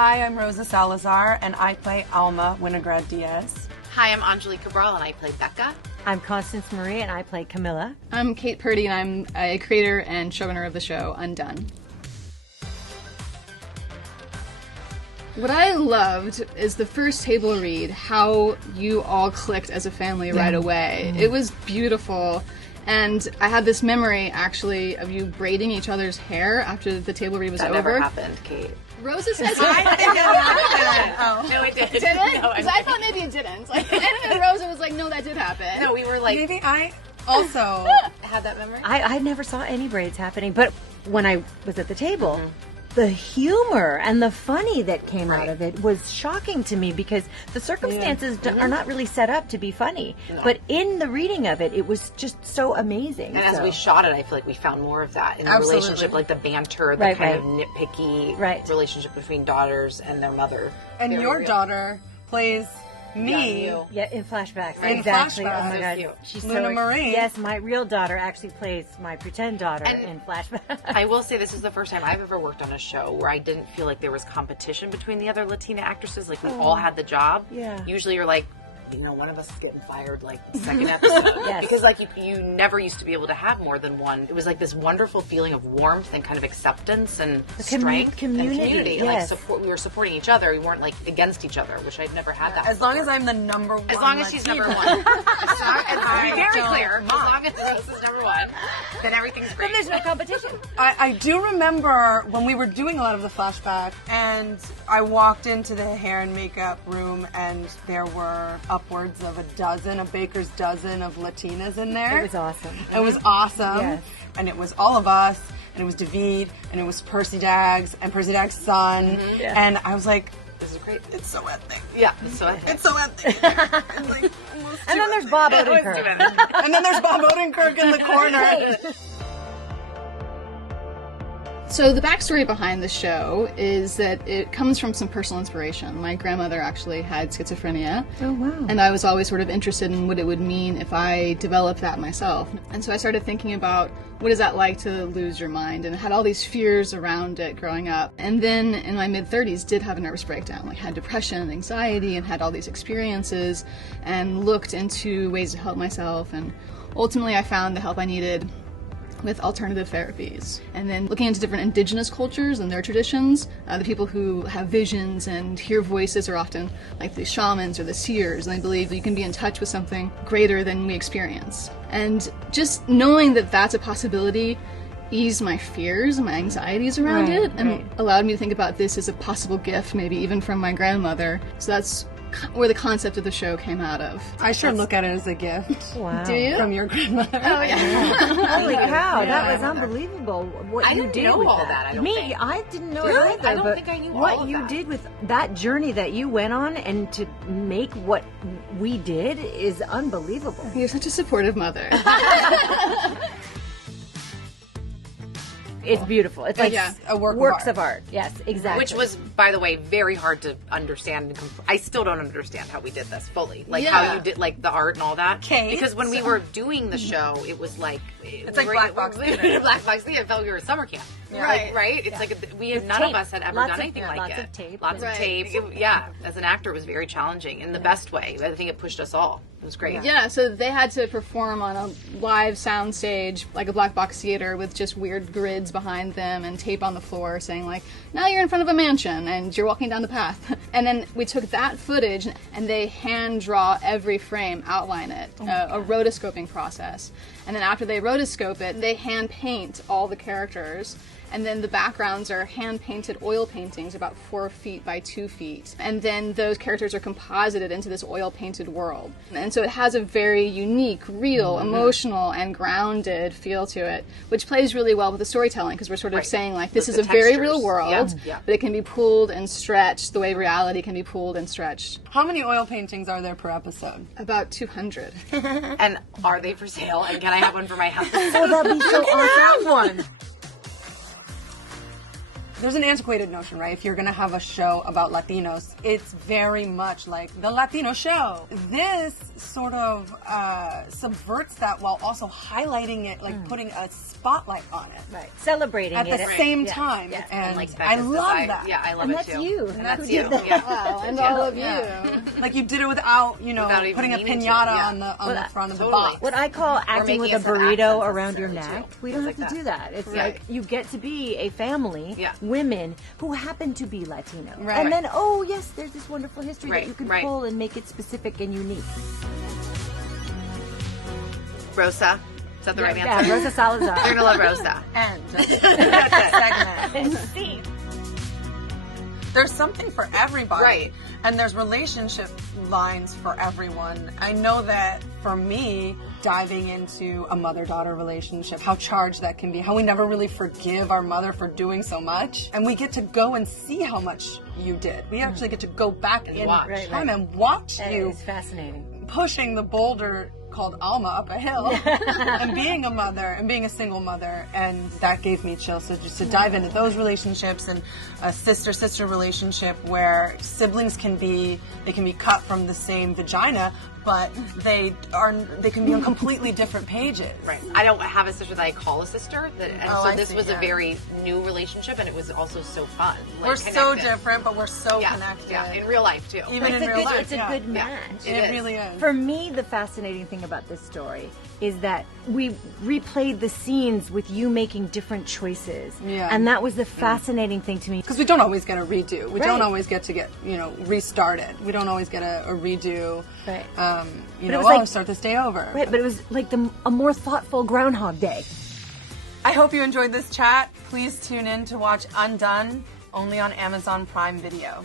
Hi, I'm Rosa Salazar, and I play Alma Winograd Diaz. Hi, I'm Angelique Cabral, and I play Becca. I'm Constance Marie, and I play Camilla. I'm Kate Purdy, and I'm a creator and showrunner of the show Undone. What I loved is the first table read, how you all clicked as a family right away. It was beautiful. And I had this memory, actually, of you braiding each other's hair after the table read was over. That never happened, Kate. Rosa says it happened. No, it didn't. Did it? No, Because I thought maybe it didn't. Like, and then Rosa was like, no, that did happen. No, we were like... Maybe I also had that memory? I never saw any braids happening, but when I was at the table, the humor and the funny that came out of it was shocking to me because the circumstances are not really set up to be funny. No. But in the reading of it, it was just so amazing. And as we shot it, I feel like we found more of that in the relationship, like the banter, the kind of nitpicky relationship between daughters and their mother. And very your real. Daughter plays me. Yeah, in flashbacks. In exactly. Flashbacks. Oh my God. She's Luna Marie. Yes, my real daughter actually plays my pretend daughter in flashbacks. I will say this is the first time I've ever worked on a show where I didn't feel like there was competition between the other Latina actresses. Like we all had the job. Yeah. Usually you're like, you know, one of us is getting fired like the second episode. Because like you never used to be able to have more than one. It was like this wonderful feeling of warmth and kind of acceptance and strength community, and community. And like support, we were supporting each other. We weren't like against each other, which I'd never had that. As long as I'm the number one. As long as she's number one. I'm very clear. As long as Rose is number one, then everything's great. Then there's no competition. I do remember when we were doing a lot of the flashback, and I walked into the hair and makeup room, and there were upwards of a baker's dozen of Latinas in there. It was awesome. It was awesome. Yes. And it was all of us, and it was David, and it was Percy Daggs, and Percy Daggs' son. And I was like, this is great. It's so ethnic. Yeah, it's so ethnic. It's so ethnic. It's like and then there's Bob Odenkirk. And then there's Bob Odenkirk in the corner. So the backstory behind the show is that it comes from some personal inspiration. My grandmother actually had schizophrenia. Oh, wow. And I was always sort of interested in what it would mean if I developed that myself. And so I started thinking about what is that like to lose your mind, and I had all these fears around it growing up. And then in my mid-30s did have a nervous breakdown. Like had depression and anxiety and had all these experiences and looked into ways to help myself. And ultimately I found the help I needed with alternative therapies. And then looking into different indigenous cultures and their traditions, the people who have visions and hear voices are often like the shamans or the seers, and they believe that you can be in touch with something greater than we experience. And just knowing that that's a possibility eased my fears and my anxieties around it, and allowed me to think about this as a possible gift, maybe even from my grandmother. So that's where the concept of the show came out of. I sure look at it as a gift. Wow. Do you? From your grandmother. Oh, yeah. Holy cow, that was unbelievable. What I you didn't did know with all that. that, I don't think. I didn't know Really? it either. I don't but think I knew all what of you that. did with that journey that you went on and to make what we did is unbelievable. You're such a supportive mother. It's beautiful. It's like a works of art. Yes, exactly. Which was, by the way, very hard to understand. I still don't understand how we did this fully. Like how you did like the art and all that. Kate. Because when we were doing the show, it was like... It's like Black Box Theater. Black Box Theater. It felt like we were at summer camp. Right. Right? It's like we had none of us had ever done anything like lots it. of tape. Lots of tape. As an actor, it was very challenging in the best way. I think it pushed us all. It was great. Yeah, so they had to perform on a live sound stage, like a black box theater, with just weird grids behind them and tape on the floor saying, like, now you're in front of a mansion and you're walking down the path. And then we took that footage and they hand draw every frame, outline it, a rotoscoping process. And then after they rotoscope it, they hand paint all the characters. And then the backgrounds are hand-painted oil paintings about 4 feet by 2 feet. And then those characters are composited into this oil-painted world. And so it has a very unique, real, emotional, and grounded feel to it, which plays really well with the storytelling, because we're sort of saying, like, this is a very real world, but it can be pulled and stretched the way reality can be pulled and stretched. How many oil paintings are there per episode? About 200. And are they for sale? And can I have one for my house? Oh, that'd be so awesome. One. there's an antiquated notion, right? If you're going to have a show about Latinos, it's very much like the Latino show. This sort of subverts that while also highlighting it, like putting a spotlight on it. Right. Celebrating at it. the same time. Yeah. And like I love that. Yeah, I love And it that's too. you. And that's you. That. Yeah. Wow, and all of you. Like you did it without, Without even putting a meaning to, piñata yeah. on the front of the Totally. box. What I call acting with making a us have burrito accents around your necessarily, neck. too. We don't Things have to like do that. It's Right. like you get to be a family, Yeah. women who happen to be Latino. Right. And then, oh yes, there's this wonderful history Right, that you can right. pull and make it specific and unique. Rosa. Is that the right Yeah, answer? Rosa Salazar. You're gonna love Rosa. End. Segment. There's something for everybody. Right. And there's relationship lines for everyone. I know that for me, diving into a mother-daughter relationship, how charged that can be, how we never really forgive our mother for doing so much. And we get to go and see how much you did. We actually get to go back in watch. time and watch That you is fascinating. pushing the boulder called Alma up a hill and being a mother and being a single mother, and that gave me chills. So just to dive into those relationships and a sister-sister relationship where siblings can be cut from the same vagina, but they can be on completely different pages. Right. I don't have a sister that I call a sister, and Oh, so I this see, was yeah. a very new relationship, and it was also so fun. Like, We're so connected. different, but we're so Yeah, connected. yeah, in real life too. Even It's in a real good, life, it's a yeah. good match. It It is. really is. For me, the fascinating thing about this story is that we replayed the scenes with you making different choices. Yeah. And that was the fascinating thing to me. Because we don't always get a redo. We Right. don't always get to get, restarted. We don't always get a redo. Right. You it know, was well, like- start this day over. Right, but it was like a more thoughtful Groundhog Day. I hope you enjoyed this chat. Please tune in to watch Undone, only on Amazon Prime Video.